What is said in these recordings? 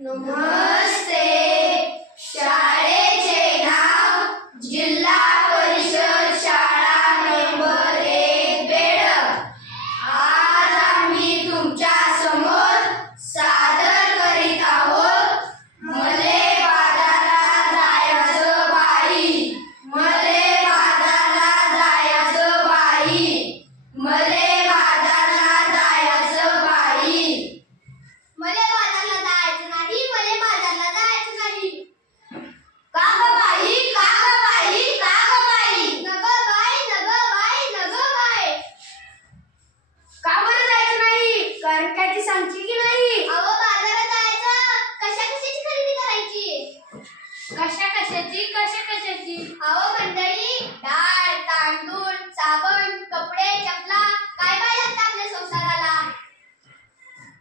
नमस्ते. शाळेचे नाव जिल्हा परिषद शाळा नंबर 1 बेडग. आज आम्ही तुमच्या समोर सादर करीत आहोत मले बाजारला जायचं बाई, मले बाजारला जायचं बाई, मले बाजारला जायचं बाई. मले बाजारला जायचं नाही, मले बाजारला जायचं नाही. का ग बाई, का ग बाई, का ग बाई? नगं बाई, नगं बाई, नगं बाई. का बरं जायचं नाही? कारण काय ती सांगशील की नाही? अहो बाजारात जायचं, कशाची खरेदी करायची? कशाची? अहो मंडळी, डाळ, तांदूळ, साबण, कपडे, चपला काय काय लागतं आपल्या संसाराला.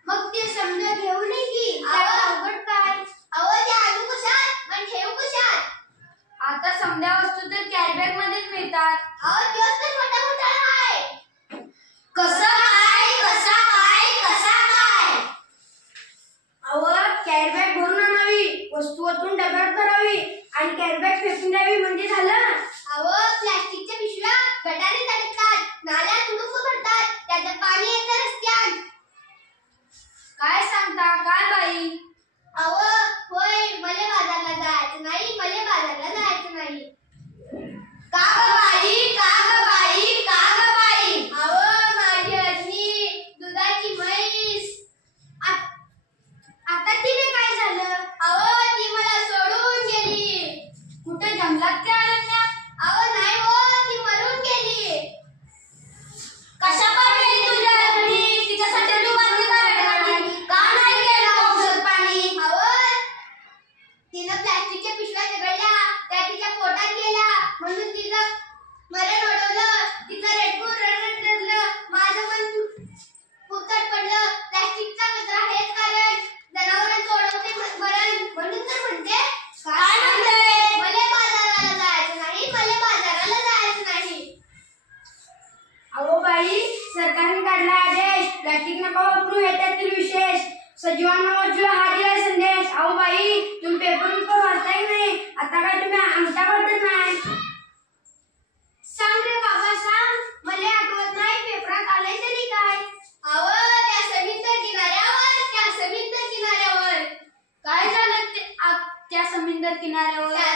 मग ते समजा घेऊ नये की अवघड काय. अहो ते आणू कशात आणि ठेवू कशात? आता समजा वस्तू तर कॅरीबॅग मध्येच मिळतात. अहो तोच तर मोठा घोटाळा आहे. कसा काय? अहो कॅरीबॅग भरून आणावी, वस्तू ओतून डब्यात भरावी आणि कॅरीबॅग फेकून द्यावी म्हणजे झालं. अहो प्लास्टिकच्या पिशव्या गटारीत अडकतात, नाल्यात तुडुंब भरतात, त्याचं पाणी येतं रस्त्यात. काय सांगता काय बाई? अहो होय, मले बाजारला जायचं नाही, मले बाजारला जायचं नाही. का ग बाई, का ग बाई, का ग बाई? अहो माझी अजनी दुधाची म्हैस. आता तिने काय झालं? अहो ती मला सोडून गेली. कुठे जंगलात की अरण्यात? अहो नाही हो, ती मरून गेली. कशा गेली तुझ्या घरी? तिच्यासाठी तू बांधली का रेडगाडी? का नाही गेलं औषध पाणी? अहो तिनं प्लास्टिकच्या पिशव्या जगळल्या, त्या तिच्या पोटात गेल्या म्हणून तिचं मरण ओढवलं. तिचं रेडकून रडत रडलं, माझं मन फुकट पडलं. प्लास्टिकचा कचरा हेच कारण, जनावरांचं ओढवते मरण. म्हणून तर म्हणते काय म्हणते? मले बाजाराला जायचं नाही, मले बाजाराला जायचं नाही. अहो बाई, सरकारने काढला आदेश, प्लास्टिक नका वापरू हे त्यातील विशेष. सजीवांना वाचवा हा दिला संदेश. अहो बाई, तुम्ही पेपर वाचताय नाही, आता काय तुम्ही आमच्या बद्दल नाही? सांग रे बाबा सांग, मले आठवत नाही, पेपरात आलंय तरी काय. अहो त्या समुद्र किनाऱ्यावर, त्या समुद्र किनाऱ्यावर काय झालं त्या समुद्र किनाऱ्यावर? त्या